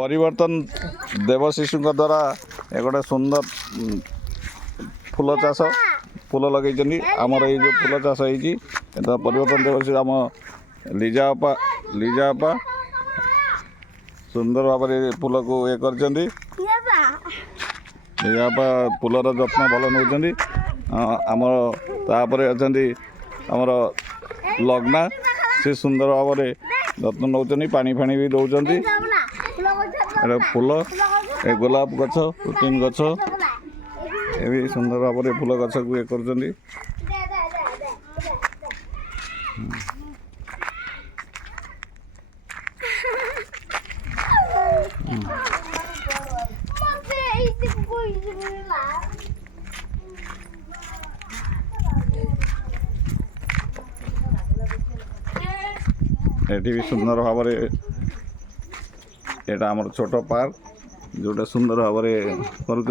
परिवर्तन देवशिशु द्वारा एक गोटे सुंदर फूल चाष फूल लगे आमर ये जो फूल चाष होती परिवर्तन देवशिशु आम लिजा अपा सुंदर भाव में फूल को ये कर फूलर जत्न भल नौ आमर तापर अच्छा आमर लग्ना से सुंदर भाव में जत्न नौ पानी फाणी भी दौरान फूल ए गोलाप गछ प्रोटीन गछ ये सुंदर भाव में फूल गछ को ये कर एटी भी सुंदर भाव में यहाँ आमर छोट पार्क जोटा सुंदर भाव में करुँच